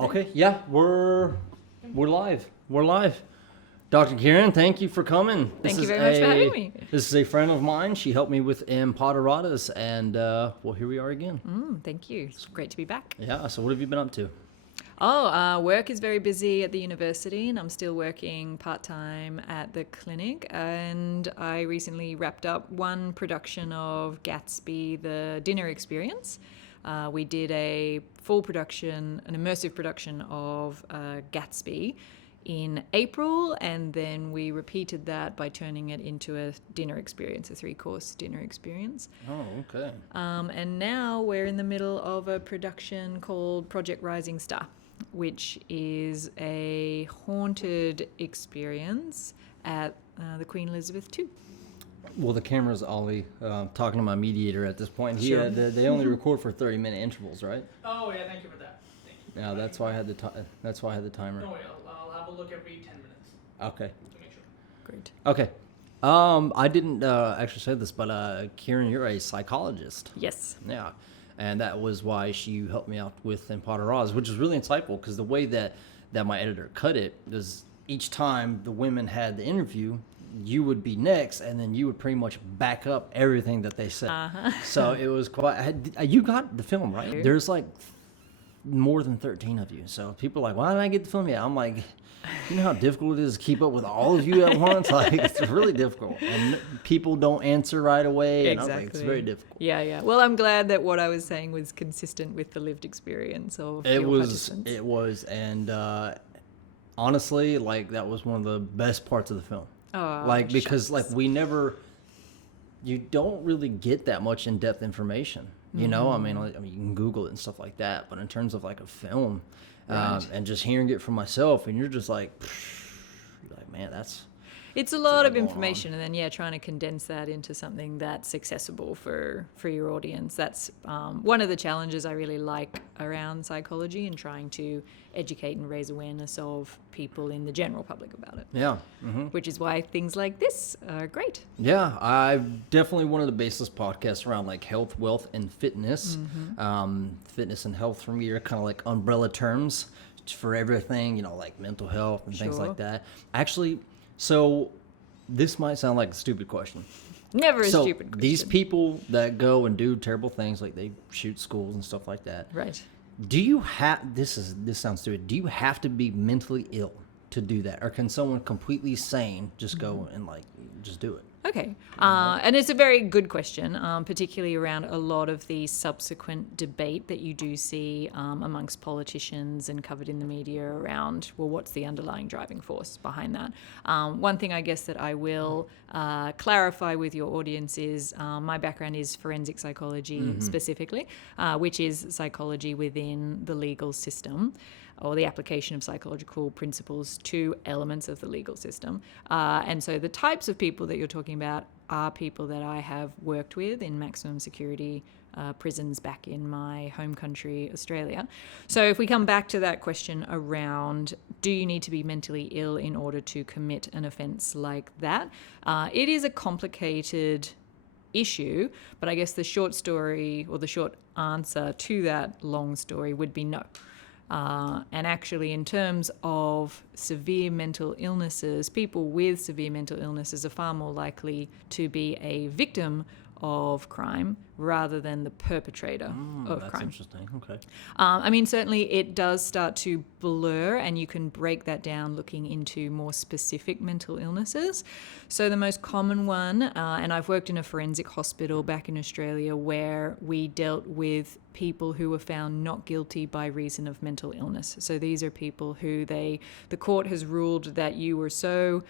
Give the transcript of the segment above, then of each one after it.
Okay. Yeah, we're live. We're live. Dr. Kirin, thank you for coming. Thank you very much for having me. This is a friend of mine. She helped me with Empoderadas, and well, here we are again. Thank you. It's great to be back. Yeah. So what have you been up to? Work is very busy at the university, and I'm still working part-time at the clinic. And I recently wrapped up one production of Gatsby, the dinner experience. We did a full production, an immersive production of Gatsby in April, and then we repeated that by turning it into a dinner experience, a 3-course dinner experience. Oh, okay. And now we're in the middle of a production called Project Rising Star, which is a haunted experience at the Queen Elizabeth II. Well, the camera's Ollie talking to my mediator at this point. Sure. They only record for 30-minute intervals, right? Oh yeah, thank you for that. Thank you. Yeah, that's why I had the timer. No, I'll have a look every 10 minutes Okay. to make sure. Great. Okay. I didn't actually say this, but Kirin, you're a psychologist. Yes. Yeah, and that was why she helped me out with Empoderadas, which was really insightful because the way that my editor cut it was each time the women had the interview, you would be next, and then you would pretty much back up everything that they said. So it was quite. You got the film, right? There's like more than 13 of you, so people are like, why didn't I get the film yet? I'm like, you know how difficult it is to keep up with all of you at once? Like, it's really difficult. And people don't answer right away. And I was like, it's very difficult. Yeah. Well, I'm glad that what I was saying was consistent with the lived experience of your participants. It was. And honestly, like, that was one of the best parts of the film. Oh, like, because, shucks. like, you don't really get that much in-depth information. You know, I mean, you can Google it and stuff like that. But in terms of, like, a film, Right. and just hearing it from myself, and you're like, man, It's a lot of going information, and then trying to condense that into something that's accessible for your audience. That's one of the challenges I really like around psychology and trying to educate and raise awareness of people in the general public about it. yeah. Which is why things like this are great. Yeah, I definitely wanted to base this podcast around like health, wealth, and fitness. Fitness and health for me are kind of like umbrella terms for everything, you know, like mental health and things Sure. like that. Actually, so this might sound like a stupid question. Never a So stupid question. these people that go and do terrible things, like they shoot schools and stuff like that. Right. Do you have this sounds stupid. Do you have to be mentally ill to do that, or can someone completely sane just go and like just do it? Okay. And it's a very good question, particularly around a lot of the subsequent debate that you do see amongst politicians and covered in the media around, well, what's the underlying driving force behind that? One thing I guess that I will clarify with your audience is my background is forensic psychology specifically, which is psychology within the legal system, or the application of psychological principles to elements of the legal system. And so the types of people that you're talking about are people that I have worked with in maximum security prisons back in my home country, Australia. So if we come back to that question around, do you need to be mentally ill in order to commit an offence like that? It is a complicated issue, but I guess the short story or the short answer to that long story would be no. And actually, in terms of severe mental illnesses, people with severe mental illnesses are far more likely to be a victim of crime rather than the perpetrator of That's crime. interesting. Okay. I mean, certainly it does start to blur, and you can break that down looking into more specific mental illnesses. So the most common one, and I've worked in a forensic hospital back in Australia where we dealt with people who were found not guilty by reason of mental illness. So these are people who the court has ruled that you were so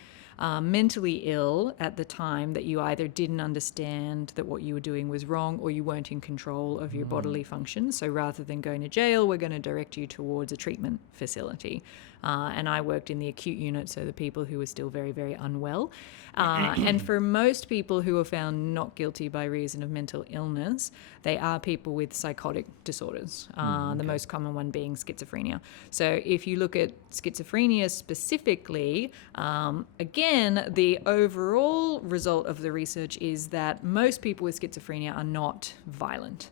mentally ill at the time that you either didn't understand that what you were doing was wrong or you weren't in control of your bodily functions. So rather than going to jail, we're going to direct you towards a treatment facility. And I worked in the acute unit, so the people who were still very, very unwell. And for most people who are found not guilty by reason of mental illness, they are people with psychotic disorders, the most common one being schizophrenia. So if you look at schizophrenia specifically, again, the overall result of the research is that most people with schizophrenia are not violent.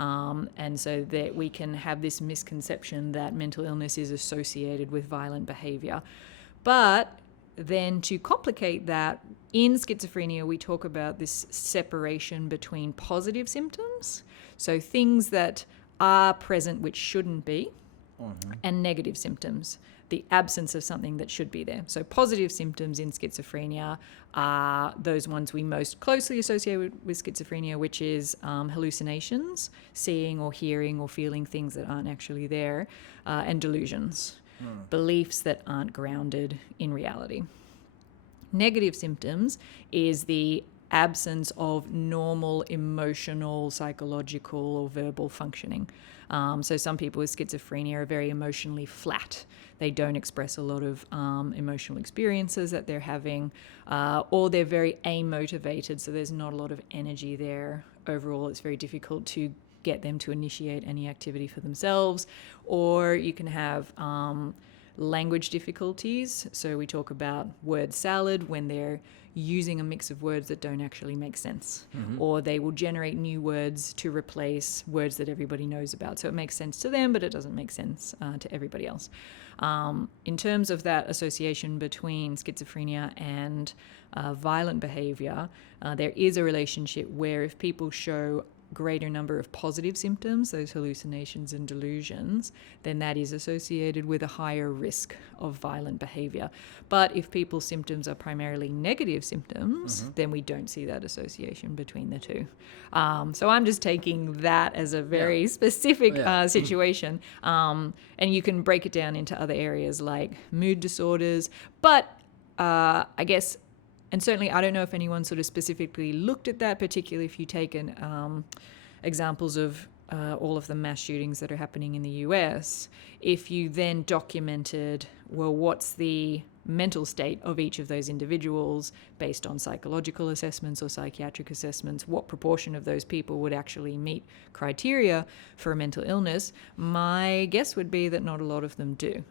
And so that we can have this misconception that mental illness is associated with violent behavior. But then to complicate that, in schizophrenia, we talk about this separation between positive symptoms, so things that are present which shouldn't be, and negative symptoms, the absence of something that should be there. So positive symptoms in schizophrenia are those ones we most closely associate with schizophrenia, which is hallucinations, seeing or hearing or feeling things that aren't actually there, and delusions, beliefs that aren't grounded in reality. Negative symptoms is the absence of normal emotional, psychological, or verbal functioning. So some people with schizophrenia are very emotionally flat. They don't express a lot of emotional experiences that they're having, or they're very amotivated, so there's not a lot of energy there. Overall, it's very difficult to get them to initiate any activity for themselves. Or you can have language difficulties. So we talk about word salad when they're using a mix of words that don't actually make sense, or they will generate new words to replace words that everybody knows about. So it makes sense to them, but it doesn't make sense to everybody else. In terms of that association between schizophrenia and violent behavior, there is a relationship where if people show greater number of positive symptoms, those hallucinations and delusions, then that is associated with a higher risk of violent behavior. But if people's symptoms are primarily negative symptoms, then we don't see that association between the two. So I'm just taking that as a very specific situation. And you can break it down into other areas like mood disorders. But I guess, and certainly I don't know if anyone sort of specifically looked at that, particularly if you take examples of all of the mass shootings that are happening in the US. If you then documented, well, what's the mental state of each of those individuals based on psychological assessments or psychiatric assessments, what proportion of those people would actually meet criteria for a mental illness, my guess would be that not a lot of them do.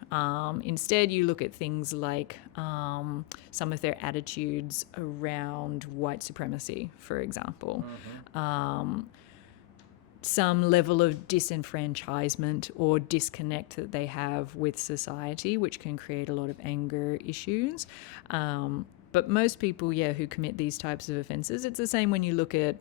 Instead, you look at things like some of their attitudes around white supremacy, for example. Some level of disenfranchisement or disconnect that they have with society, which can create a lot of anger issues. But most people, who commit these types of offences, it's the same when you look at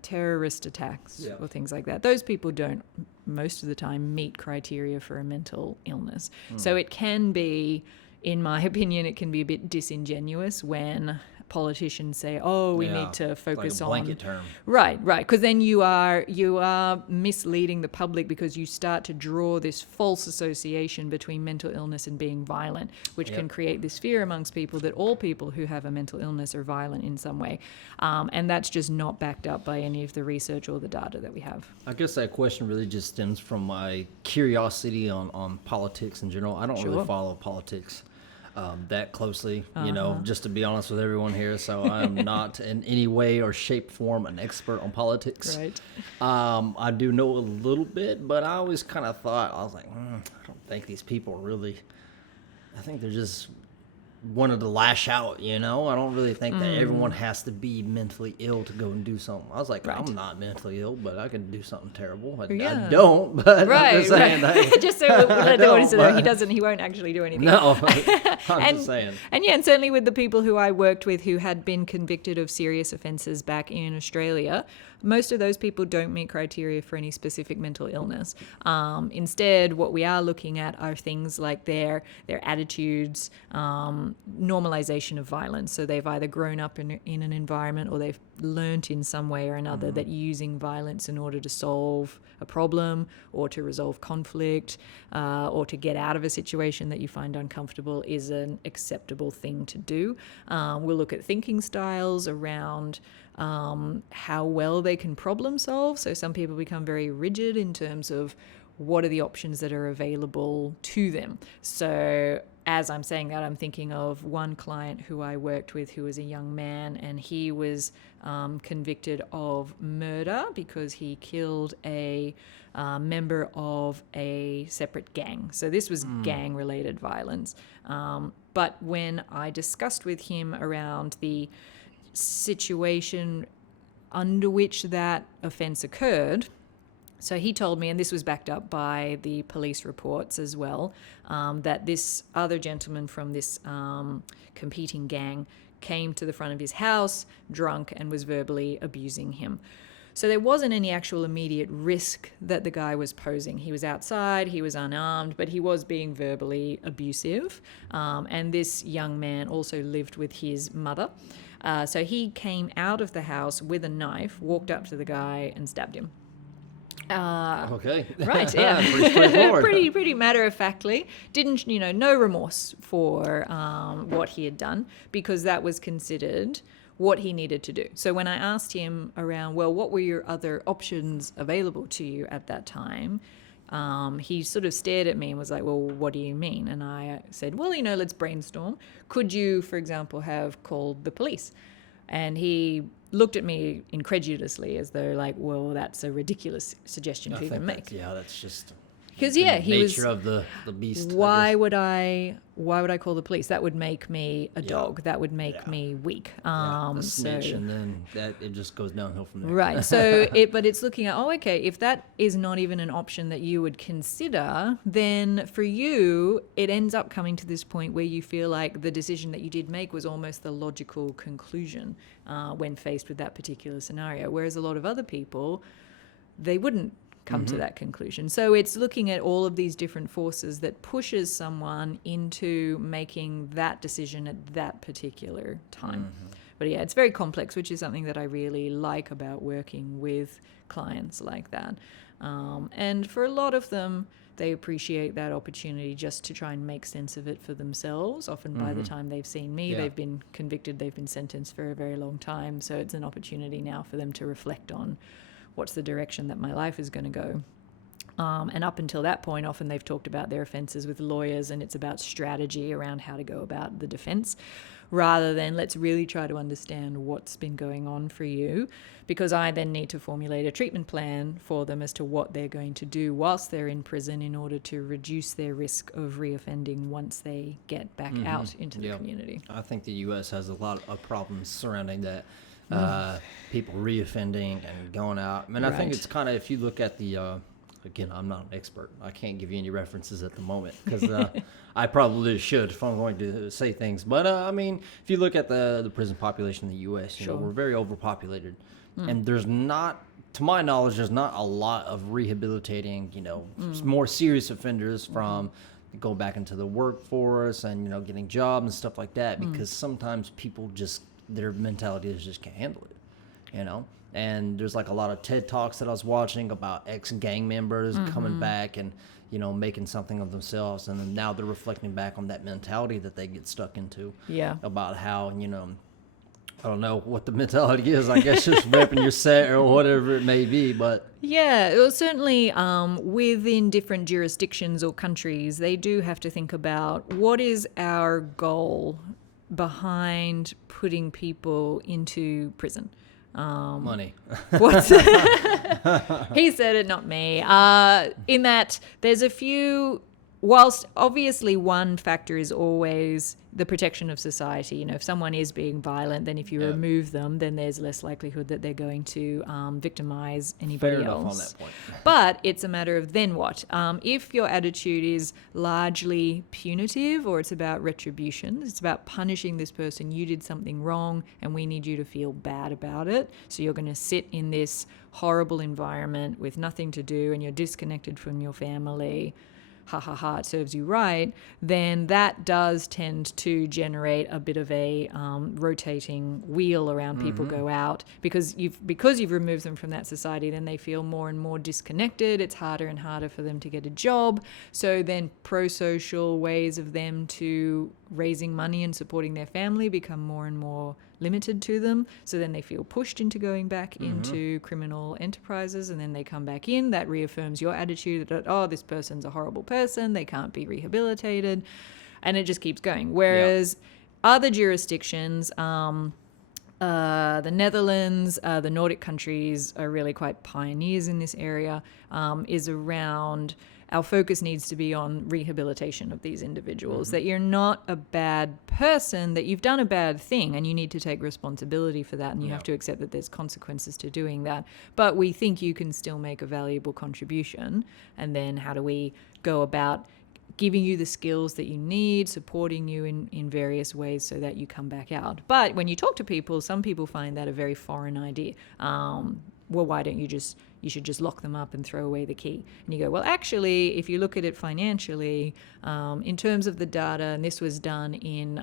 terrorist attacks or things like that. Those people don't, most of the time, meet criteria for a mental illness. So it can be, in my opinion, it can be a bit disingenuous when politicians say, we need to focus like a blanket term. Right, because then you are misleading the public, because you start to draw this false association between mental illness and being violent, which can create this fear amongst people that all people who have a mental illness are violent in some way. And that's just not backed up by any of the research or the data that we have. I guess that question really just stems from my curiosity on politics in general. I don't really follow politics that closely, just to be honest with everyone here. So I'm not in any way or shape, form an expert on politics. Right. I do know a little bit, but I always kind of thought, I was like, I don't think these people really, I think they're just wanted to lash out, I don't really think that everyone has to be mentally ill to go and do something. I was like, I'm not mentally ill, but I can do something terrible. I don't, but I'm just saying. Just so let the audience know, he won't actually do anything. No, I'm just saying. And certainly with the people who I worked with who had been convicted of serious offences back in Australia, most of those people don't meet criteria for any specific mental illness. Instead, what we are looking at are things like their attitudes, normalization of violence. So they've either grown up in an environment or they've learnt in some way or another that using violence in order to solve a problem or to resolve conflict or to get out of a situation that you find uncomfortable is an acceptable thing to do. We'll look at thinking styles around how well they can problem solve. So some people become very rigid in terms of what are the options that are available to them. So as I'm saying that, I'm thinking of one client who I worked with who was a young man, and he was convicted of murder because he killed a member of a separate gang. So this was gang-related violence. But when I discussed with him around the situation under which that offence occurred, So he told me, and this was backed up by the police reports as well, that this other gentleman from this competing gang came to the front of his house drunk and was verbally abusing him. So there wasn't any actual immediate risk that the guy was posing. He was outside, he was unarmed, but he was being verbally abusive. And this young man also lived with his mother. So he came out of the house with a knife, walked up to the guy and stabbed him. Okay. Right, yeah. Pretty straightforward. pretty matter-of-factly. Didn't, no remorse for what he had done, because that was considered what he needed to do. So when I asked him around, well, what were your other options available to you at that time? He sort of stared at me and was like, well, what do you mean? And I said, well, let's brainstorm. Could you, for example, have called the police? And he looked at me incredulously as though like, well, that's a ridiculous suggestion to even make. That's just because the he was nature of the beast. Why would I call the police? That would make me a dog. That would make me weak. The snitch, and then it just goes downhill from there. Right. So it's looking at, okay, if that is not even an option that you would consider, then for you, it ends up coming to this point where you feel like the decision that you did make was almost the logical conclusion when faced with that particular scenario. Whereas a lot of other people, they wouldn't come to that conclusion. So it's looking at all of these different forces that pushes someone into making that decision at that particular time. But yeah, it's very complex, which is something that I really like about working with clients like that. And for a lot of them, they appreciate that opportunity just to try and make sense of it for themselves. Often by the time they've seen me, they've been convicted, they've been sentenced for a very long time. So it's an opportunity now for them to reflect on what's the direction that my life is going to go. And up until that point, often they've talked about their offences with lawyers, and it's about strategy around how to go about the defence, rather than let's really try to understand what's been going on for you, because I then need to formulate a treatment plan for them as to what they're going to do whilst they're in prison in order to reduce their risk of reoffending once they get back out into the community. I think the U.S. has a lot of problems surrounding that. People reoffending and going out. I mean, I think it's kind of, if you look at the, again, I'm not an expert. I can't give you any references at the moment because I probably should if I'm going to say things. But, I mean, if you look at the prison population in the U.S., you know, we're very overpopulated. And there's not, to my knowledge, there's not a lot of rehabilitating, more serious offenders from go back into the workforce and, getting jobs and stuff like that, because sometimes people just, their mentality is just can't handle it, and there's like a lot of TED Talks that I was watching about ex-gang members coming back and making something of themselves, and then now they're reflecting back on that mentality that they get stuck into, about how I don't know what the mentality is, I guess just repping your set or whatever it may be, but well, certainly within different jurisdictions or countries, they do have to think about what is our goal behind putting people into prison. money. What's he said it, not me. In that there's a few, whilst obviously one factor is always the protection of society. If someone is being violent, then if you remove them, then there's less likelihood that they're going to victimize anybody Fair else. enough on that point. But it's a matter of then what? If your attitude is largely punitive, or it's about retribution, it's about punishing this person, you did something wrong and we need you to feel bad about it. So you're going to sit in this horrible environment with nothing to do and you're disconnected from your family. It serves you right, then that does tend to generate a bit of a rotating wheel around people go out, because you've removed them from that society, then they feel more and more disconnected. It's harder and harder for them to get a job. So then pro-social ways of them to raising money and supporting their family become more and more limited to them. So then they feel pushed into going back into criminal enterprises, and then they come back in. That reaffirms your attitude that, this person's a horrible person, they can't be rehabilitated, and it just keeps going. Whereas other jurisdictions, the Netherlands, the Nordic countries are really quite pioneers in this area, is around our focus needs to be on rehabilitation of these individuals, that you're not a bad person, that you've done a bad thing and you need to take responsibility for that, and you have to accept that there's consequences to doing that. But we think you can still make a valuable contribution. And then how do we go about giving you the skills that you need, supporting you in various ways so that you come back out. But when you talk to people, some people find that a very foreign idea. Well, why don't you should just lock them up and throw away the key? And you go, well, actually, if you look at it financially, in terms of the data, and this was done in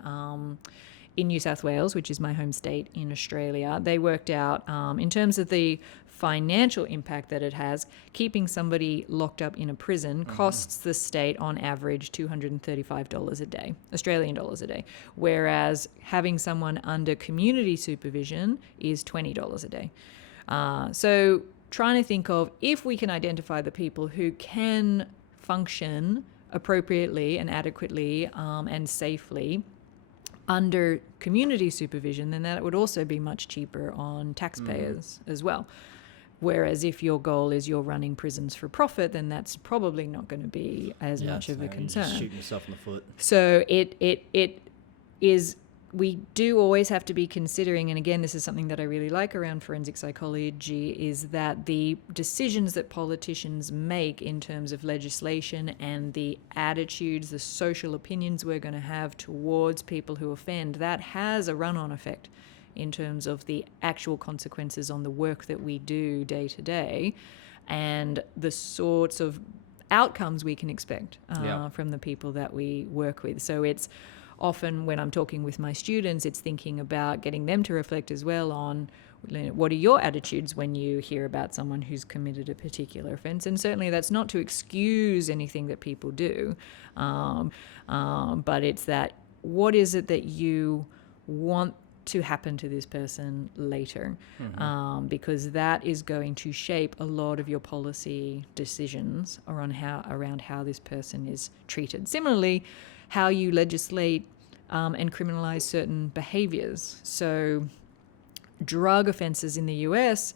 New South Wales, which is my home state in Australia, they worked out in terms of the financial impact that it has, keeping somebody locked up in a prison costs the state on average $235 a day, Australian dollars a day, whereas having someone under community supervision is $20 a day. So trying to think of, if we can identify the people who can function appropriately and adequately and safely under community supervision, then that would also be much cheaper on taxpayers as well. Whereas if your goal is you're running prisons for profit, then that's probably not going to be as much of a concern. You're just shooting yourself in the foot. So it is, we do always have to be considering, and again, this is something that I really like around forensic psychology, is that the decisions that politicians make in terms of legislation and the attitudes, the social opinions we're going to have towards people who offend, that has a run-on effect in terms of the actual consequences on the work that we do day to day and the sorts of outcomes we can expect from the people that we work with. So it's often, when I'm talking with my students, it's thinking about getting them to reflect as well on what are your attitudes when you hear about someone who's committed a particular offence. And certainly that's not to excuse anything that people do, but it's that, what is it that you want to happen to this person later, because that is going to shape a lot of your policy decisions around how this person is treated. Similarly, how you legislate and criminalize certain behaviors. So drug offenses in the US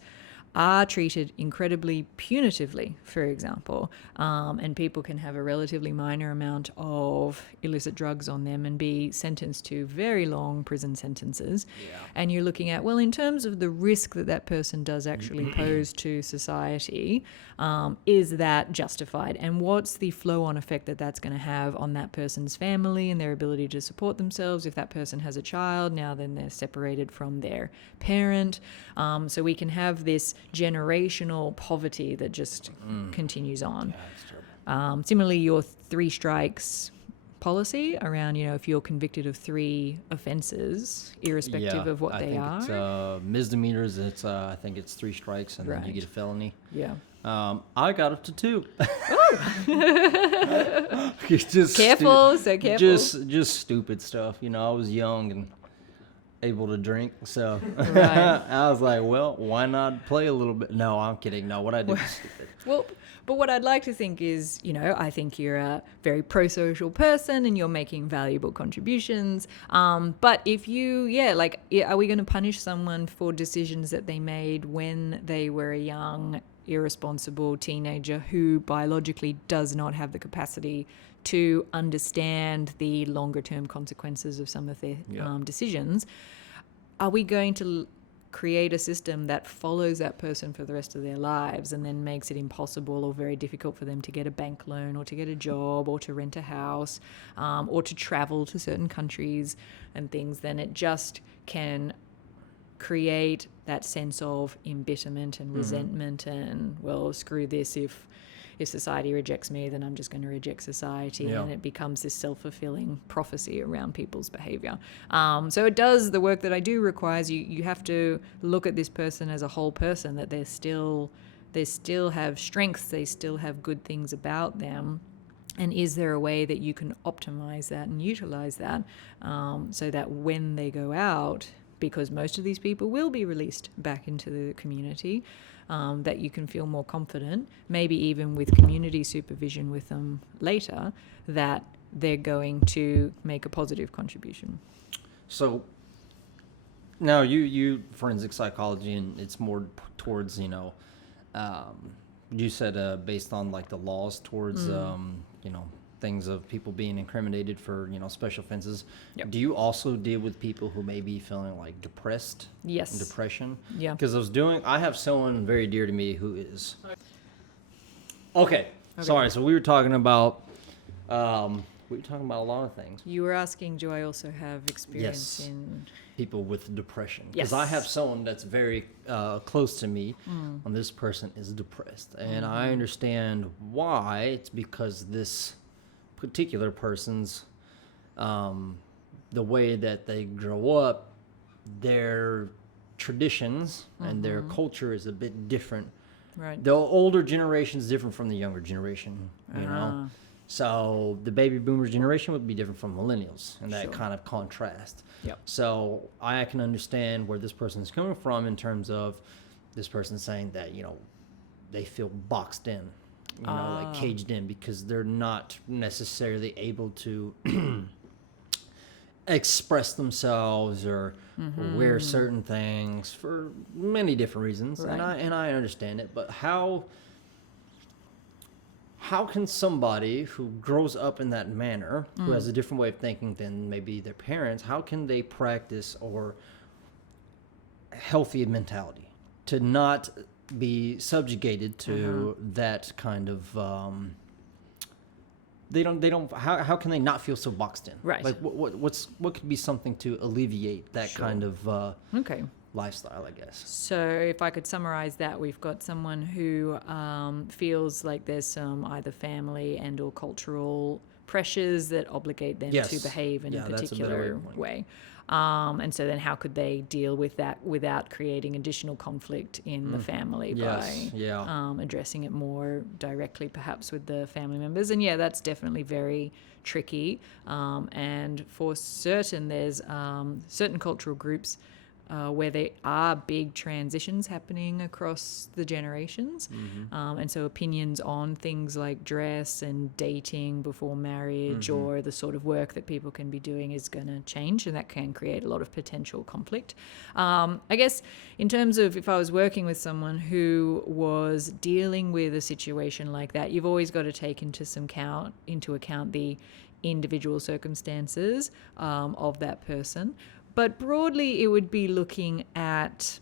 are treated incredibly punitively, for example, and people can have a relatively minor amount of illicit drugs on them and be sentenced to very long prison sentences. And you're looking at, well, in terms of the risk that that person does actually pose to society, is that justified? And what's the flow-on effect that that's going to have on that person's family and their ability to support themselves? If that person has a child, now then they're separated from their parent. So we can have this generational poverty that just continues on. Similarly, your 3 strikes policy around, if you're convicted of 3 offenses, irrespective of what they are. It's misdemeanors. It's I think it's 3 strikes, and then you get a felony. Yeah. I got up to 2. Careful. Just stupid stuff. I was young and able to drink, so Right. I was like, well, why not play a little bit? No, I'm kidding. No, what I did was stupid. Well, but what I'd like to think is, I think you're a very pro-social person and you're making valuable contributions. But if you, are we going to punish someone for decisions that they made when they were a young, irresponsible teenager who biologically does not have the capacity to understand the longer-term consequences of some of their decisions? Are we going to create a system that follows that person for the rest of their lives and then makes it impossible or very difficult for them to get a bank loan or to get a job or to rent a house or to travel to certain countries and things? Then it just can create that sense of embitterment and resentment and, well, screw this, if society rejects me, then I'm just going to reject society. And it becomes this self-fulfilling prophecy around people's behavior. So it does, the work that I do requires you have to look at this person as a whole person, that they still have strengths, they still have good things about them. And is there a way that you can optimize that and utilize that so that when they go out, because most of these people will be released back into the community, that you can feel more confident, maybe even with community supervision with them later, that they're going to make a positive contribution. So now you forensic psychology, and it's more towards, you said based on like the laws towards things of people being incriminated for special offenses. Yep. Do you also deal with people who may be feeling like depressed? Yes. Depression. Yeah. Because I have someone very dear to me who is. Okay. Sorry. So we were talking about. We were talking about a lot of things. You were asking, do I also have experience Yes. in People with depression. Because Yes. I have someone that's very close to me, and this person is depressed. And I understand why. It's because this particular person's, the way that they grow up, their traditions and their culture is a bit different. right? The older generation is different from the younger generation, you know? So the baby boomers generation would be different from millennials, and that Sure. kind of contrast. Yep. So I can understand where this person is coming from in terms of this person saying that, they feel boxed in, like caged in, because they're not necessarily able to express themselves or wear certain things for many different reasons. Right. And I understand it, but how can somebody who grows up in that manner, who has a different way of thinking than maybe their parents, how can they practice or healthy mentality to not be subjugated to that kind of how can they not feel so boxed in? Right. Like what could be something to alleviate that Sure. kind of Okay. lifestyle, I guess. So if I could summarize that, we've got someone who feels like there's some either family and or cultural pressures that obligate them Yes. to behave in Yeah, a that's a better way particular of putting it. way. And so then how could they deal with that without creating additional conflict in the family Yes, by yeah. addressing it more directly perhaps with the family members? And yeah, that's definitely very tricky. And for certain, there's certain cultural groups where there are big transitions happening across the generations. And so opinions on things like dress and dating before marriage or the sort of work that people can be doing is going to change, and that can create a lot of potential conflict. I guess in terms of if I was working with someone who was dealing with a situation like that, you've always got to take into account the individual circumstances of that person. But broadly, it would be looking at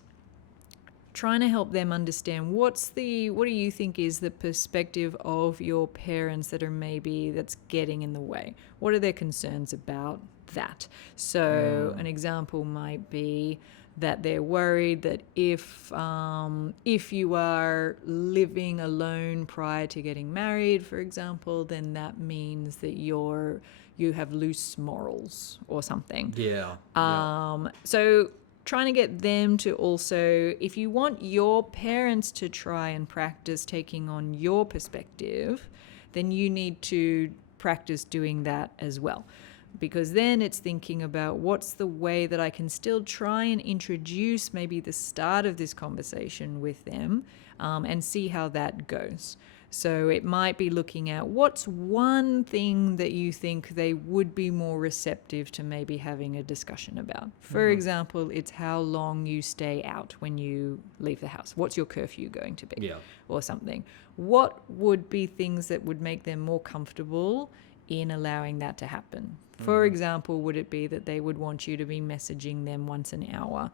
trying to help them understand what do you think is the perspective of your parents that's getting in the way? What are their concerns about that? So an example might be that they're worried that if you are living alone prior to getting married, for example, then that means that you have loose morals or something. Yeah. So trying to get them to also, if you want your parents to try and practice taking on your perspective, then you need to practice doing that as well. Because then it's thinking about what's the way that I can still try and introduce maybe the start of this conversation with them and see how that goes. So it might be looking at what's one thing that you think they would be more receptive to maybe having a discussion about. For example, it's how long you stay out when you leave the house. What's your curfew going to be? Yeah. Or something. What would be things that would make them more comfortable in allowing that to happen? For example, would it be that they would want you to be messaging them once an hour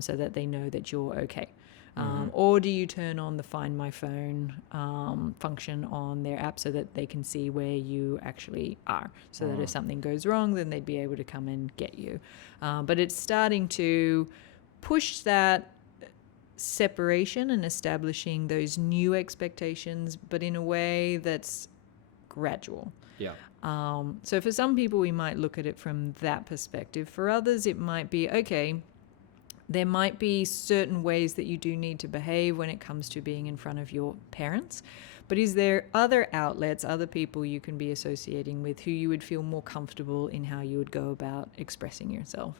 so that they know that you're okay? Or do you turn on the Find My Phone function on their app so that they can see where you actually are, so that if something goes wrong, then they'd be able to come and get you. But it's starting to push that separation and establishing those new expectations, but in a way that's gradual. Yeah. So for some people, we might look at it from that perspective. For others, it might be, okay, there might be certain ways that you do need to behave when it comes to being in front of your parents. But is there other outlets, other people you can be associating with who you would feel more comfortable in how you would go about expressing yourself?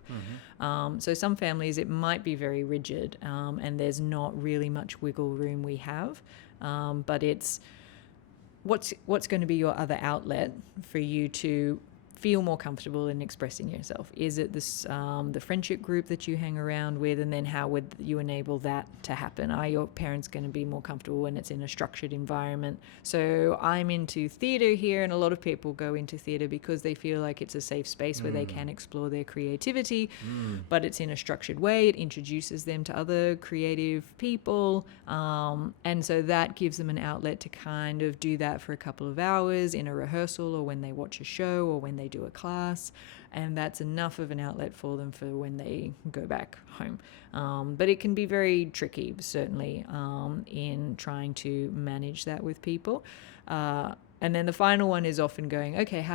So some families, it might be very rigid and there's not really much wiggle room we have. But it's what's going to be your other outlet for you to feel more comfortable in expressing yourself? Is it this the friendship group that you hang around with, and then how would you enable that to happen? Are your parents going to be more comfortable when it's in a structured environment? So I'm into theatre here, and a lot of people go into theatre because they feel like it's a safe space where they can explore their creativity, but it's in a structured way. It introduces them to other creative people, and so that gives them an outlet to kind of do that for a couple of hours in a rehearsal, or when they watch a show, or when they do a class, and that's enough of an outlet for them for when they go back home. But it can be very tricky, certainly, in trying to manage that with people. And then the final one is often going, okay,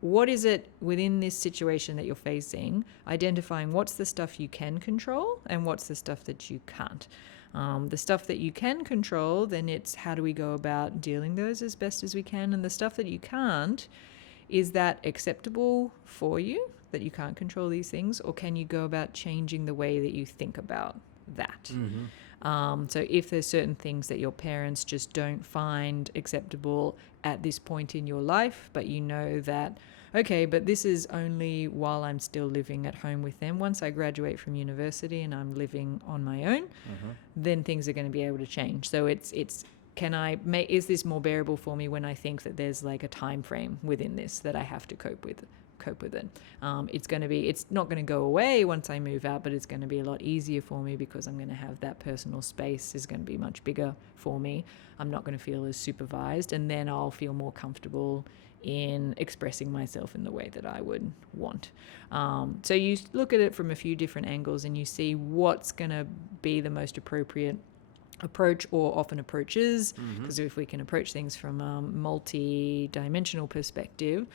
what is it within this situation that you're facing, identifying what's the stuff you can control and what's the stuff that you can't. The stuff that you can control, then it's how do we go about dealing those as best as we can, and the stuff that you can't, is that acceptable for you, that you can't control these things, or can you go about changing the way that you think about that? So if there's certain things that your parents just don't find acceptable at this point in your life, but you know that, okay, but this is only while I'm still living at home with them. Once I graduate from university and I'm living on my own, then things are going to be able to change. So it's is this more bearable for me when I think that there's like a time frame within this that I have to cope with it. It's not going to go away once I move out, but it's going to be a lot easier for me because I'm going to have that personal space is going to be much bigger for me. I'm not going to feel as supervised, and then I'll feel more comfortable in expressing myself in the way that I would want. So you look at it from a few different angles and you see what's going to be the most appropriate approach, or often approaches, because if we can approach things from a multi-dimensional perspective,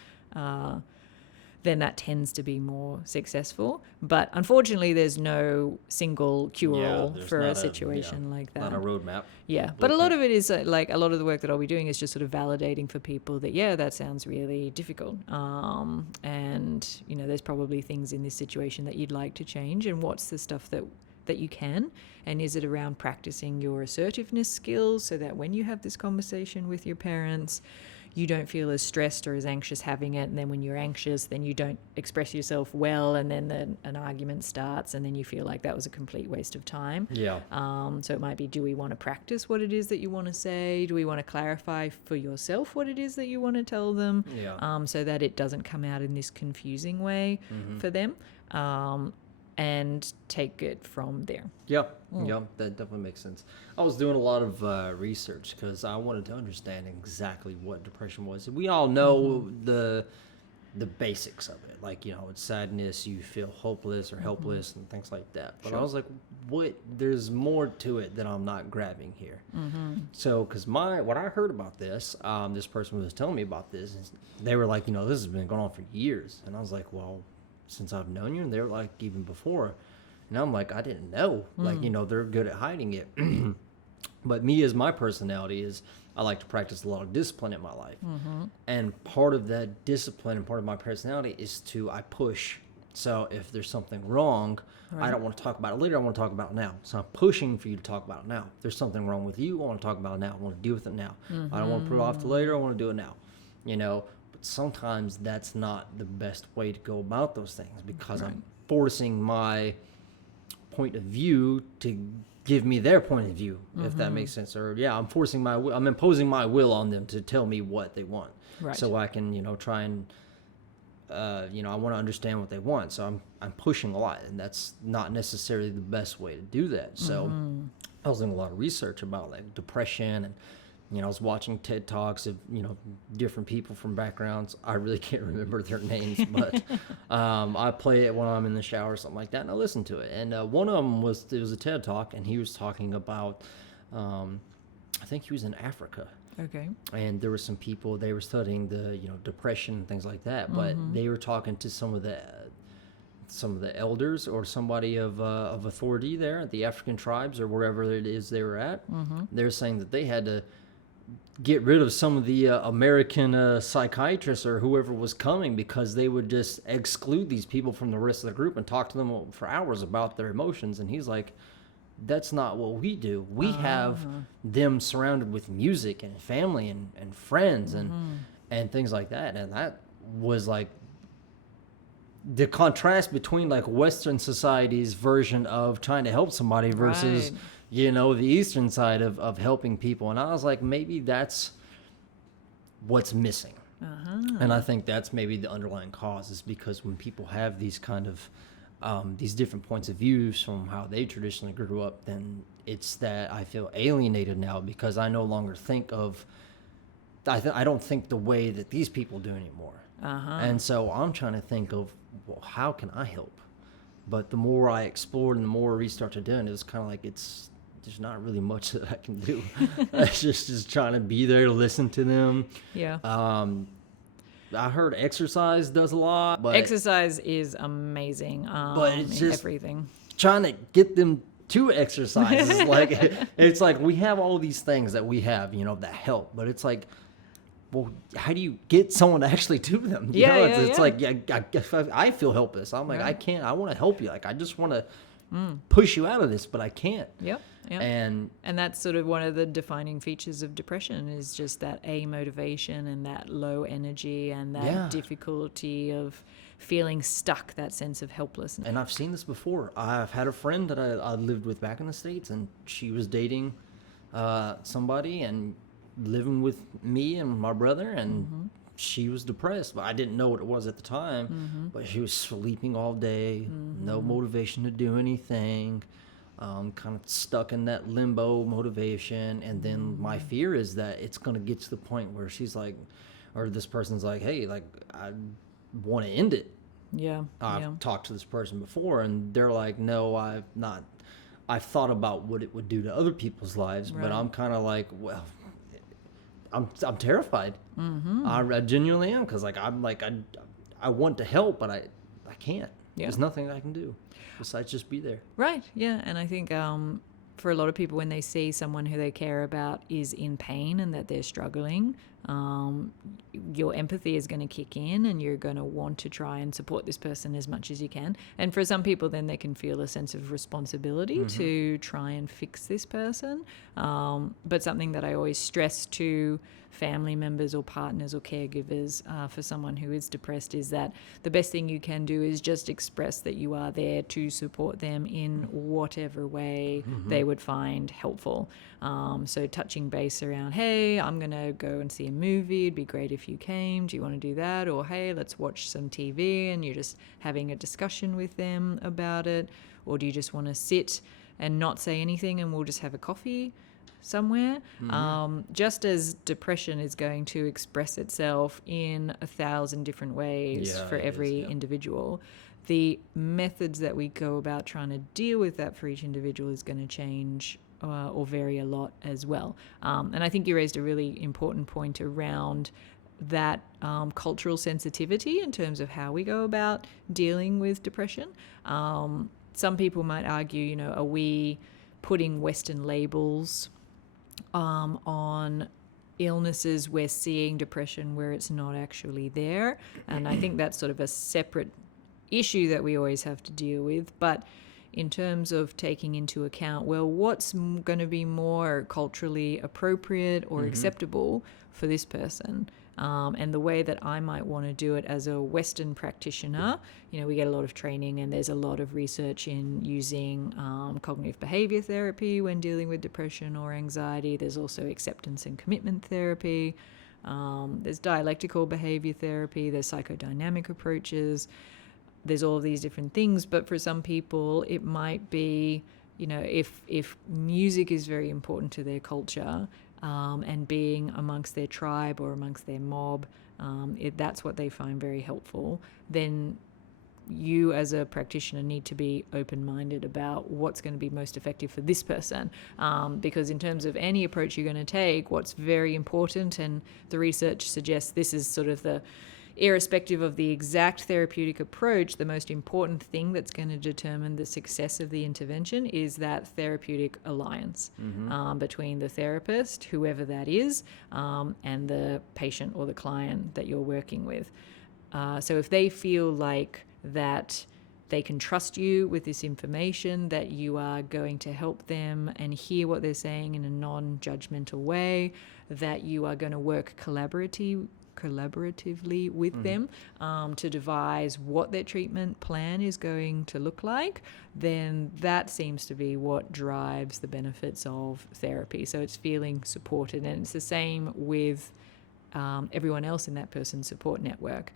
then that tends to be more successful. But unfortunately, there's no single cure-all for a situation like that. Not a roadmap. Yeah, but a lot of it is like a lot of the work that I'll be doing is just sort of validating for people that, yeah, that sounds really difficult. And, there's probably things in this situation that you'd like to change, and what's the stuff that you can, and is it around practicing your assertiveness skills so that when you have this conversation with your parents, you don't feel as stressed or as anxious having it, and then when you're anxious, then you don't express yourself well, and then an argument starts, and then you feel like that was a complete waste of time. Yeah. So it might be, do we want to practice what it is that you want to say? Do we want to clarify for yourself what it is that you want to tell them? Yeah. So that it doesn't come out in this confusing way for them. And take it from there. Yeah, that definitely makes sense. I was doing a lot of research because I wanted to understand exactly what depression was. We all know the basics of it, like it's sadness, you feel hopeless or helpless and things like that. But I was like, there's more to it that I'm not grabbing here. So, because what I heard about this person was telling me about this, and they were like, this has been going on for years, and I was like, well, since I've known you, and they're like even before, and I'm like, I didn't know, like they're good at hiding it. But me, as my personality is, I like to practice a lot of discipline in my life, and part of that discipline and part of my personality is I push. So if there's something wrong, I don't want to talk about it later, I want to talk about it now. So I'm pushing for you to talk about it now. If there's something wrong with you, I want to talk about it now, I want to deal with it now. I don't want to put it off to later, I want to do it now. But sometimes that's not the best way to go about those things, because I'm forcing my point of view to give me their point of view, if that makes sense. Or I'm imposing my will on them to tell me what they want. Right. So I can, try and, I want to understand what they want. So I'm pushing a lot, and that's not necessarily the best way to do that. So I was doing a lot of research about like depression, and I was watching TED Talks of, different people from backgrounds. I really can't remember their names, but I play it when I'm in the shower or something like that, and I listen to it. And one of them was a TED Talk, and he was talking about, I think he was in Africa. Okay. And there were some people, they were studying the, depression and things like that, but they were talking to some of the elders or somebody of authority there at the African tribes or wherever it is they were at. They're saying that they had to get rid of some of the American psychiatrists or whoever was coming, because they would just exclude these people from the rest of the group and talk to them for hours about their emotions. And he's like, that's not what we do. We have them surrounded with music and family and friends and things like that. And that was like the contrast between like Western society's version of trying to help somebody versus, Right. the Eastern side of helping people. And I was like, maybe that's what's missing. And I think that's maybe the underlying cause, is because when people have these kind of these different points of views from how they traditionally grew up, then it's that I feel alienated now because I no longer think of I don't think the way that these people do anymore. And so I'm trying to think of, well, how can I help? But the more I explored and the more research I did, it was kind of like there's not really much that I can do. It's just trying to be there to listen to them. Yeah. I heard exercise does a lot, but Exercise is amazing. But it's in just- everything. trying to get them to exercise is like it's like we have all these things that we have, that help, but it's like, well, how do you get someone to actually do them? It's like, I feel helpless. I'm like, Right. I can't. I want to help you. Like, I just want to push you out of this, but I can't. Yep. Yep. And that's sort of one of the defining features of depression, is just that amotivation and that low energy and that Yeah. difficulty of feeling stuck, that sense of helplessness. And I've seen this before. I've had a friend that I lived with back in the States, and she was dating somebody and living with me and my brother, and she was depressed. But I didn't know what it was at the time. But she was sleeping all day, no motivation to do anything, kind of stuck in that limbo motivation. And then my fear is that it's going to get to the point where she's like, or this person's like, hey, like, I want to end it. Yeah. I've talked to this person before, and they're like, no, I've not. I've thought about what it would do to other people's lives, but Right. I'm kind of like, well, I'm terrified. I genuinely am, because like I want to help, but I can't. Yeah. There's nothing I can do besides just be there. Right. Yeah. And I think for a lot of people, when they see someone who they care about is in pain and that they're struggling, your empathy is going to kick in, and you're going to want to try and support this person as much as you can. And for some people, then they can feel a sense of responsibility to try and fix this person. But something that I always stress to family members or partners or caregivers for someone who is depressed is that the best thing you can do is just express that you are there to support them in whatever way they would find helpful. So touching base around, hey, I'm going to go and see a movie. It'd be great if you came. Do you want to do that? Or, hey, let's watch some TV, and you're just having a discussion with them about it. Or do you just want to sit and not say anything and we'll just have a coffee somewhere? Just as depression is going to express itself in 1,000 different ways Yeah, for it is, every yeah. individual, the methods that we go about trying to deal with that for each individual is going to change or vary a lot as well. And I think you raised a really important point around that cultural sensitivity in terms of how we go about dealing with depression. Some people might argue, are we putting Western labels on illnesses? We're seeing depression where it's not actually there. And I think that's sort of a separate issue that we always have to deal with. But in terms of taking into account, well, what's going to be more culturally appropriate or acceptable for this person? And the way that I might want to do it as a Western practitioner, we get a lot of training, and there's a lot of research in using cognitive behavior therapy when dealing with depression or anxiety. There's also acceptance and commitment therapy. There's dialectical behavior therapy. There's psychodynamic approaches. There's all of these different things. But for some people, it might be, if music is very important to their culture, and being amongst their tribe or amongst their mob, that's what they find very helpful, then you as a practitioner need to be open-minded about what's going to be most effective for this person. Because in terms of any approach you're going to take, what's very important, and the research suggests this is sort of the irrespective of the exact therapeutic approach, the most important thing that's going to determine the success of the intervention is that therapeutic alliance between the therapist, whoever that is, and the patient or the client that you're working with. So if they feel like that they can trust you with this information, that you are going to help them and hear what they're saying in a non-judgmental way, that you are going to work collaboratively with them to devise what their treatment plan is going to look like, then that seems to be what drives the benefits of therapy. So it's feeling supported, and it's the same with everyone else in that person's support network.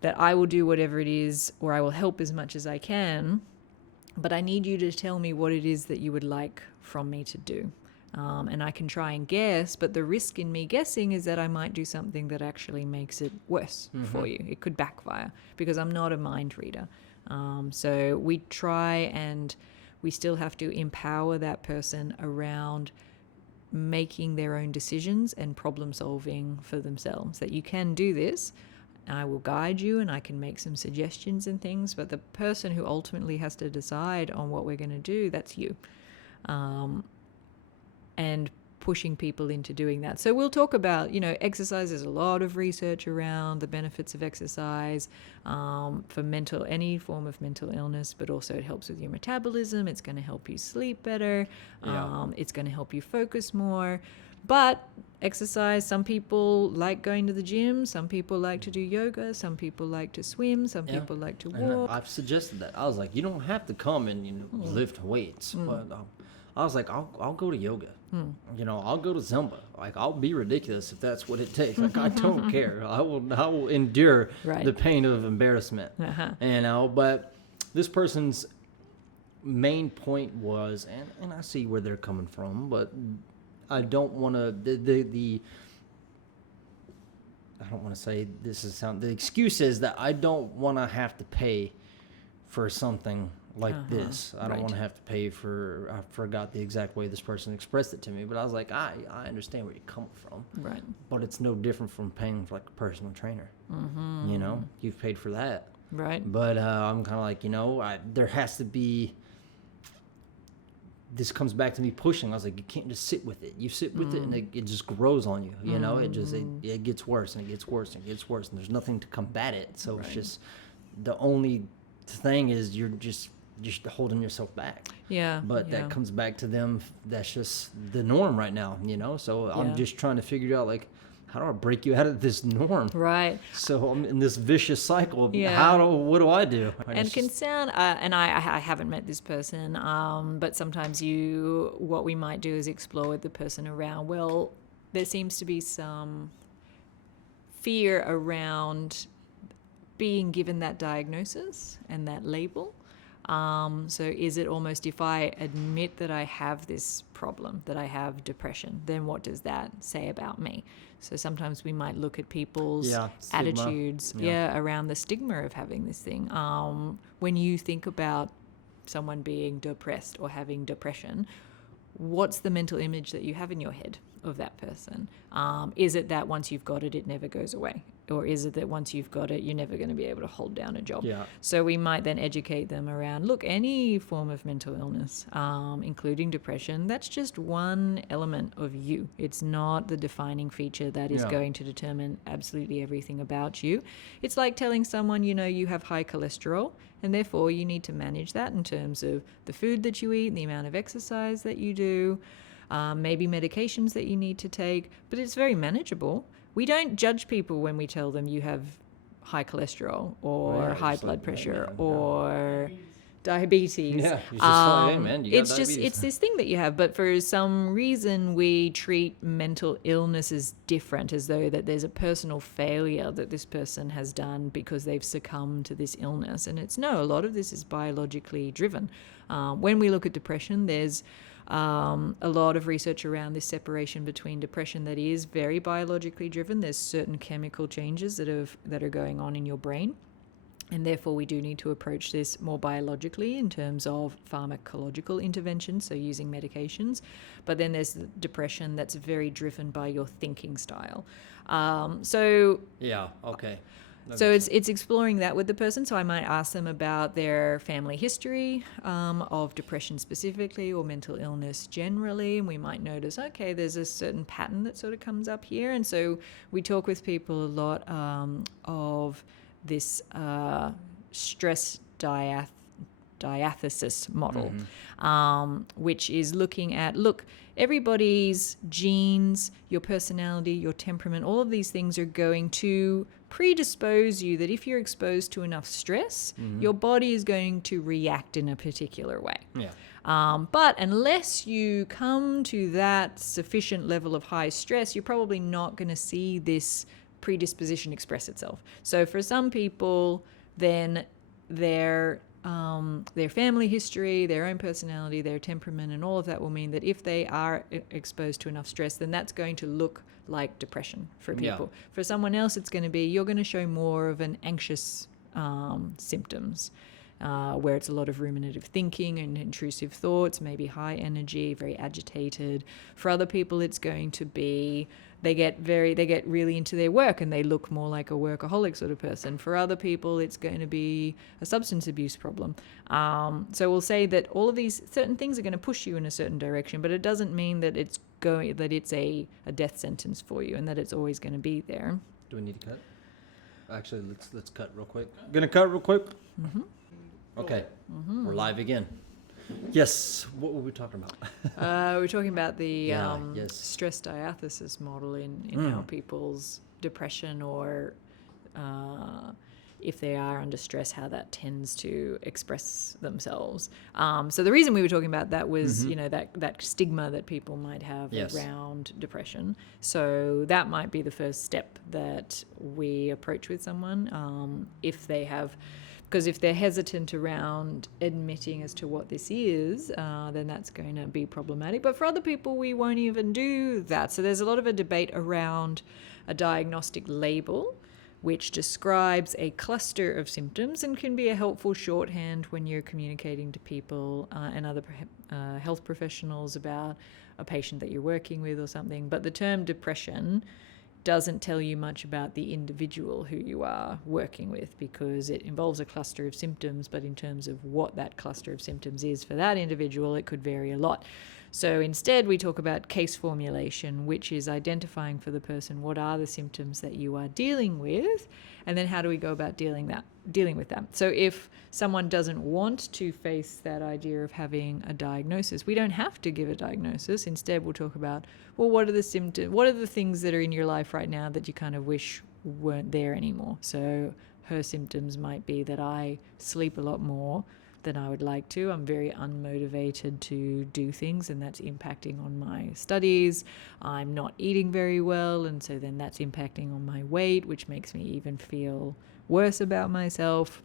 That I will do whatever it is, or I will help as much as I can, but I need you to tell me what it is that you would like from me to do. And I can try and guess, but the risk in me guessing is that I might do something that actually makes it worse for you. It could backfire because I'm not a mind reader. So we try, and we still have to empower that person around making their own decisions and problem solving for themselves. That you can do this, I will guide you and I can make some suggestions and things, but the person who ultimately has to decide on what we're going to do, that's you. And pushing people into doing that. So we'll talk about, exercise. There's a lot of research around the benefits of exercise for any form of mental illness, but also it helps with your metabolism. It's going to help you sleep better. It's going to help you focus more. But exercise, some people like going to the gym, some people like to do yoga, some people like to swim, some people like to walk. And I've suggested that. I was like, you don't have to come and lift weights, but I was like, I'll go to yoga. I'll go to Zumba. Like, I'll be ridiculous if that's what it takes. Like, I don't care. I will endure the pain of embarrassment. But this person's main point was, and I see where they're coming from, but I don't want to, I don't want to say the excuse is that I don't want to have to pay for something like this. I don't want to have to pay for, I forgot the exact way this person expressed it to me, but I was like, I understand where you're coming from. Right. But it's no different from paying for like a personal trainer. You've paid for that. Right. But I'm kind of like, there has to be, this comes back to me pushing. I was like, you can't just sit with it. You sit with it and it just grows on you. It gets worse and it gets worse and it gets worse, and there's nothing to combat it. So it's just, the only thing is you're just holding yourself back. But that comes back to them. That's just the norm right now, So I'm just trying to figure out, like, how do I break you out of this norm? Right. So I'm in this vicious cycle. What do I do? And can sound, and I haven't met this person, but sometimes what we might do is explore with the person around, well, there seems to be some fear around being given that diagnosis and that label. So is it almost, if I admit that I have this problem, that I have depression, then what does that say about me? So sometimes we might look at people's attitudes around the stigma of having this thing. When you think about someone being depressed or having depression, what's the mental image that you have in your head of that person? Is it that once you've got it, it never goes away? Or is it that once you've got it, you're never going to be able to hold down a job? So we might then educate them around, look, any form of mental illness, including depression, that's just one element of you. It's not the defining feature that is going to determine absolutely everything about you. It's like telling someone, you have high cholesterol, and therefore you need to manage that in terms of the food that you eat, the amount of exercise that you do, maybe medications that you need to take, but it's very manageable. We don't judge people when we tell them you have high cholesterol or high blood pressure or diabetes. Yeah, you just say, hey man, you got diabetes. It's this thing that you have, but for some reason we treat mental illness as different, as though that there's a personal failure that this person has done because they've succumbed to this illness. And a lot of this is biologically driven. When we look at depression, there's a lot of research around this separation between depression that is very biologically driven. There's certain chemical changes that are going on in your brain, and therefore we do need to approach this more biologically in terms of pharmacological intervention, so using medications. But then there's the depression that's very driven by your thinking style. So it's exploring that with the person. So I might ask them about their family history of depression specifically, or mental illness generally, and we might notice, okay, there's a certain pattern that sort of comes up here. And so we talk with people a lot of this stress diathesis model, which is looking at, everybody's genes, your personality, your temperament, all of these things are going to predispose you that if you're exposed to enough stress, your body is going to react in a particular way. But unless you come to that sufficient level of high stress, you're probably not going to see this predisposition express itself. So for some people, then their family history, their own personality, their temperament, and all of that will mean that if they are exposed to enough stress, then that's going to look like depression for people. For someone else, it's going to be, you're going to show more of an anxious symptoms, where it's a lot of ruminative thinking and intrusive thoughts, maybe high energy, very agitated. For other people, it's going to be they get really into their work and they look more like a workaholic sort of person. For other people, it's going to be a substance abuse problem. So we'll say that all of these certain things are going to push you in a certain direction, but it doesn't mean that it's a death sentence for you and that it's always going to be there. Do we need to cut? Actually, let's cut real quick. Gonna cut real quick. Okay, we're live again. Yes, what were we talking about? We're talking about the yes. stress diathesis model in how people's depression or if they are under stress, how that tends to express themselves. So the reason we were talking about that was, that stigma that people might have around depression. So that might be the first step that we approach with someone if they have. Because if they're hesitant around admitting as to what this is, then that's going to be problematic. But for other people, we won't even do that. So there's a lot of a debate around a diagnostic label, which describes a cluster of symptoms and can be a helpful shorthand when you're communicating to people and other health professionals about a patient that you're working with or something. But the term depression doesn't tell you much about the individual who you are working with, because it involves a cluster of symptoms, but in terms of what that cluster of symptoms is for that individual, it could vary a lot. So instead we talk about case formulation, which is identifying for the person what are the symptoms that you are dealing with, and then how do we go about dealing with them. So if someone doesn't want to face that idea of having a diagnosis, we don't have to give a diagnosis. Instead, we'll talk about, well, what are the symptoms, what are the things that are in your life right now that you kind of wish weren't there anymore? So her symptoms might be that I sleep a lot more than I would like to. I'm very unmotivated to do things, and that's impacting on my studies. I'm not eating very well, and so then that's impacting on my weight, which makes me even feel worse about myself.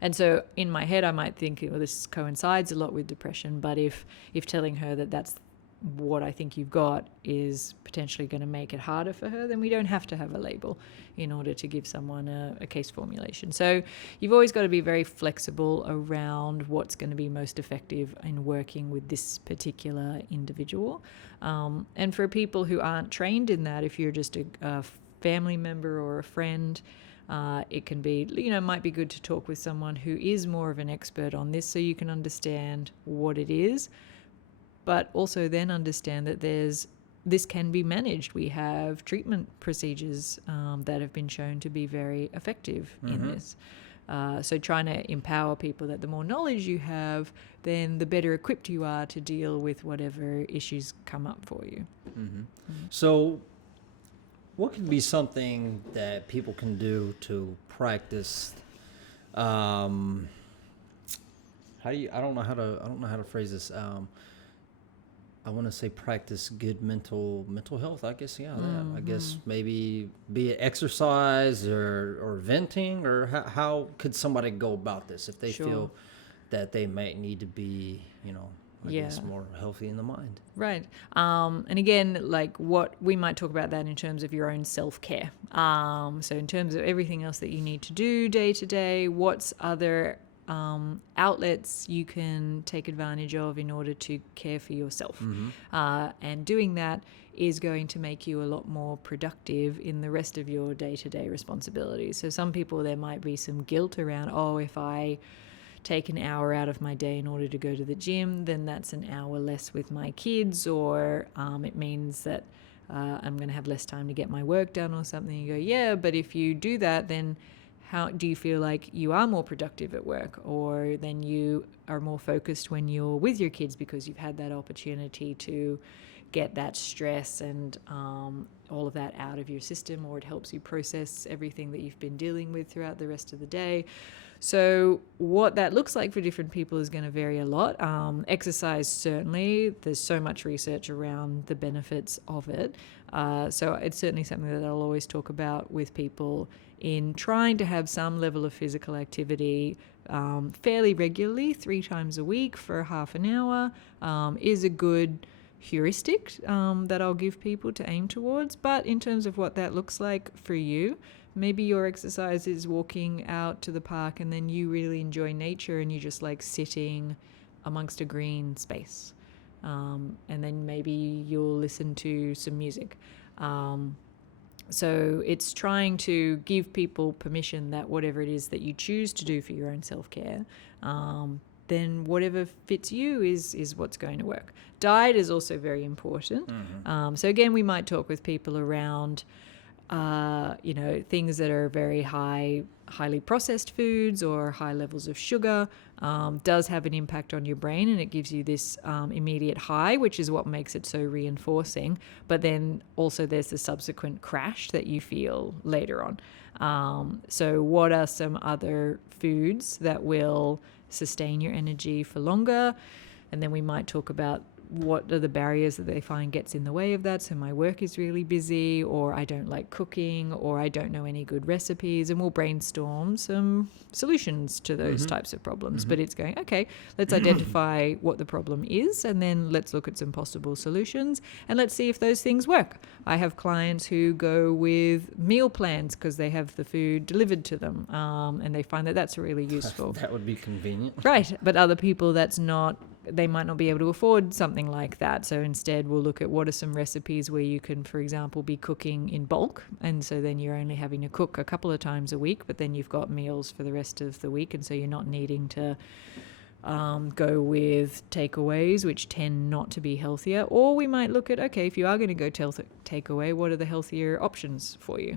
And so in my head, I might think, well, this coincides a lot with depression, but if telling her that that's what I think you've got is potentially going to make it harder for her, then we don't have to have a label in order to give someone a case formulation. So you've always got to be very flexible around what's going to be most effective in working with this particular individual. And for people who aren't trained in that, if you're just a family member or a friend, it can be, might be good to talk with someone who is more of an expert on this so you can understand what it is, but also then understand that this can be managed. We have treatment procedures that have been shown to be very effective in this. So trying to empower people that the more knowledge you have, then the better equipped you are to deal with whatever issues come up for you. So what could be something that people can do to practice I don't know how to phrase this. I want to say practice good mental health. I guess, I guess maybe be it exercise or venting, or how could somebody go about this if they feel that they might need to be, I guess more healthy in the mind. Right. And again, like what we might talk about that in terms of your own self-care. So in terms of everything else that you need to do day to day, what's other outlets you can take advantage of in order to care for yourself. And doing that is going to make you a lot more productive in the rest of your day-to-day responsibilities. So some people, there might be some guilt around, if I take an hour out of my day in order to go to the gym, then that's an hour less with my kids, or it means that I'm going to have less time to get my work done or something. You go, but if you do that, then how do you feel like you are more productive at work, or then you are more focused when you're with your kids because you've had that opportunity to get that stress and all of that out of your system, or it helps you process everything that you've been dealing with throughout the rest of the day. So what that looks like for different people is going to vary a lot. Exercise, certainly, there's so much research around the benefits of it. So it's certainly something that I'll always talk about with people in trying to have some level of physical activity fairly regularly, 3 times a week for half an hour, is a good heuristic that I'll give people to aim towards. But in terms of what that looks like for you, maybe your exercise is walking out to the park and then you really enjoy nature and you just like sitting amongst a green space. And then maybe you'll listen to some music. So it's trying to give people permission that whatever it is that you choose to do for your own self-care, then whatever fits you is what's going to work. Diet is also very important. So again, we might talk with people around things that are very highly processed foods or high levels of sugar does have an impact on your brain, and it gives you this immediate high, which is what makes it so reinforcing. But then also there's the subsequent crash that you feel later on. So what are some other foods that will sustain your energy for longer? And then we might talk about what are the barriers that they find gets in the way of that. So my work is really busy, or I don't like cooking, or I don't know any good recipes, and we'll brainstorm some solutions to those types of problems. But it's going, okay, let's identify what the problem is, and then let's look at some possible solutions, and let's see if those things work. I have clients who go with meal plans because they have the food delivered to them, and they find that that's really useful. That would be convenient. Right, but other people that's not, they might not be able to afford something like that. So instead we'll look at what are some recipes where you can, for example, be cooking in bulk. And so then you're only having to cook a couple of times a week, but then you've got meals for the rest of the week. And so you're not needing to go with takeaways, which tend not to be healthier. Or we might look at, okay, if you are going to go takeaway, what are the healthier options for you?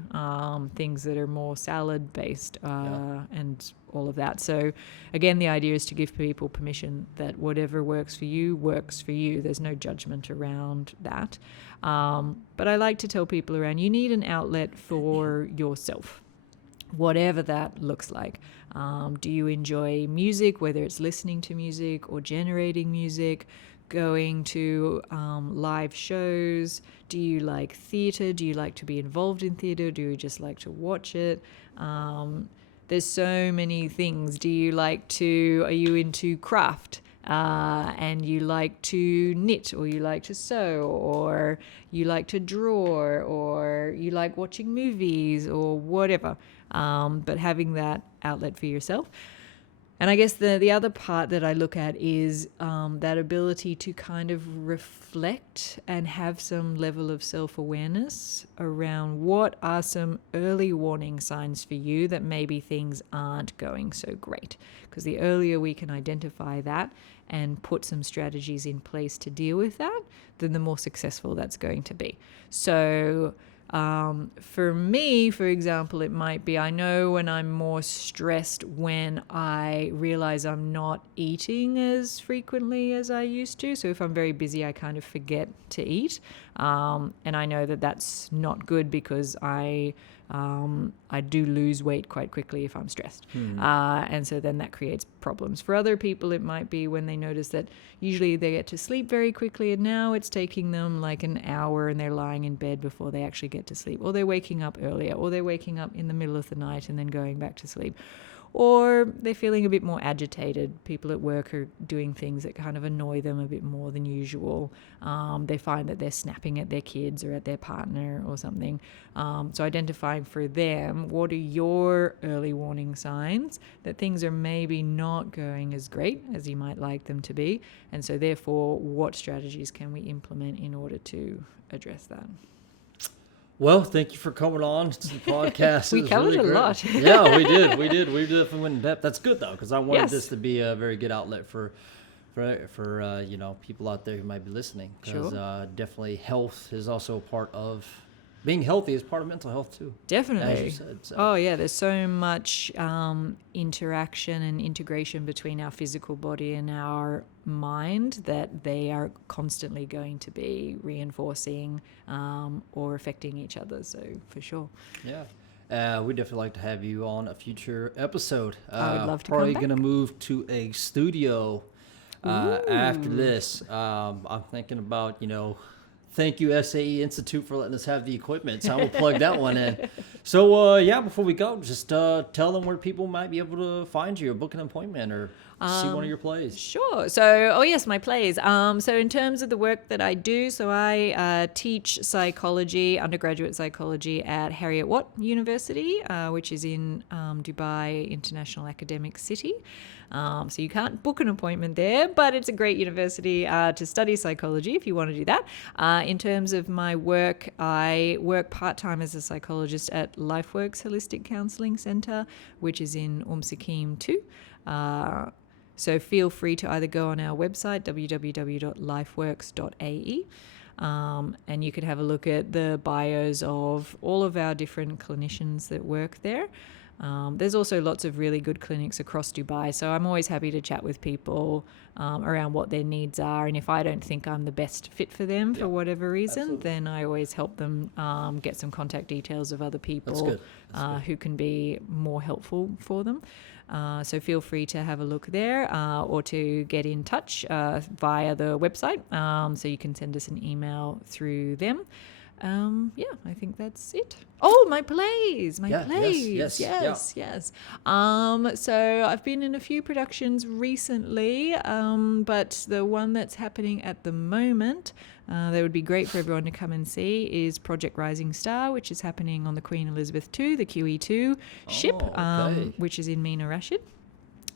Things that are more salad based and all of that. So again, the idea is to give people permission that whatever works for you works for you. There's no judgment around that. But I like to tell people around, you need an outlet for yourself, whatever that looks like. Do you enjoy music, whether it's listening to music or generating music, going to live shows? Do you like theatre? Do you like to be involved in theatre? Do you just like to watch it? There's so many things. Are you into craft? And you like to knit, or you like to sew, or you like to draw, or you like watching movies, or whatever. But having that outlet for yourself. And I guess the other part that I look at is that ability to kind of reflect and have some level of self-awareness around what are some early warning signs for you that maybe things aren't going so great. Because the earlier we can identify that and put some strategies in place to deal with that, then the more successful that's going to be. So for me, for example, it might be, I know when I'm more stressed when I realize I'm not eating as frequently as I used to. So if I'm very busy, I kind of forget to eat. And I know that that's not good because I do lose weight quite quickly if I'm stressed. And so then that creates problems. For other people, it might be when they notice that usually they get to sleep very quickly, and now it's taking them like an hour and they're lying in bed before they actually get to sleep, or they're waking up earlier, or they're waking up in the middle of the night and then going back to sleep. Or they're feeling a bit more agitated. People at work are doing things that kind of annoy them a bit more than usual. They find that they're snapping at their kids or at their partner or something. So identifying for them, what are your early warning signs that things are maybe not going as great as you might like them to be? And so therefore, what strategies can we implement in order to address that? Well, thank you for coming on to the podcast. We covered really a great. lot. Yeah, we did. We definitely went in depth. That's good though, because I wanted Yes. this to be a very good outlet for people out there who might be listening. Because Sure. definitely health is also a part of being healthy is part of mental health too. Definitely. As you said. So. Oh, yeah, there's so much interaction and integration between our physical body and our mind that they are constantly going to be reinforcing or affecting each other. So, for sure. Yeah. We'd definitely like to have you on a future episode. I would love to probably come back. going to move to a studio after this. I'm thinking about, thank you SAE Institute for letting us have the equipment. So I'm going to plug that one in. So, before we go, just tell them where people might be able to find you or book an appointment or see one of your plays. Sure. So, yes, my plays. So in terms of the work that I do, so I teach psychology, undergraduate psychology at Heriot Watt University, which is in Dubai International Academic City. So you can't book an appointment there, but it's a great university to study psychology if you want to do that. In terms of my work, I work part-time as a psychologist at LifeWorks Holistic Counselling Centre, which is in Sakim too. So feel free to either go on our website, www.lifeworks.ae, and you can have a look at the bios of all of our different clinicians that work there. There's also lots of really good clinics across Dubai, so I'm always happy to chat with people around what their needs are, and if I don't think I'm the best fit for them for whatever reason, absolutely. then I always help them get some contact details of other people who can be more helpful for them. So feel free to have a look there or to get in touch via the website, so you can send us an email through them. I think that's it. Oh, my plays, Yes. Yes. So I've been in a few productions recently, but the one that's happening at the moment that would be great for everyone to come and see is Project Rising Star, which is happening on the Queen Elizabeth II, the QE2 ship, which is in Mina Rashid.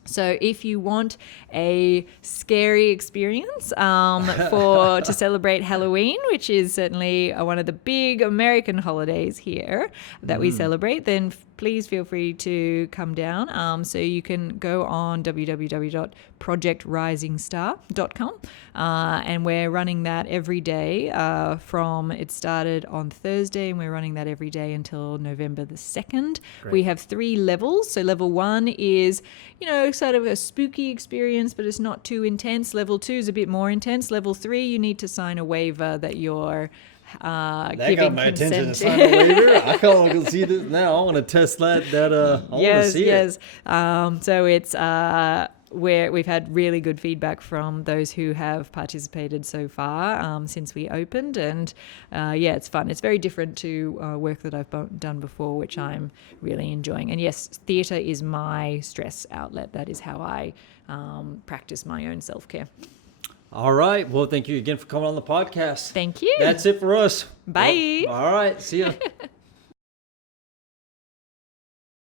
So if you want a scary experience to celebrate Halloween, which is certainly one of the big American holidays here that we celebrate, then please feel free to come down. So you can go on www.projectrisingstar.com and we're running that every day it started on Thursday and we're running that every day until November the 2nd. Great. We have 3 levels. So level 1 is, sort of a spooky experience, but it's not too intense. Level 2 is a bit more intense. Level 3, you need to sign a waiver that you're that giving got my consent attention to sign a waiver. I can't go see this now. I want to test that. I want to see it. So it's where we've had really good feedback from those who have participated so far since we opened, and it's fun. It's very different to work that I've done before, which I'm really enjoying. And yes, theatre is my stress outlet. That is how I practice my own self-care. All right. Well, thank you again for coming on the podcast. Thank you. That's it for us. Bye. Well, all right. See ya.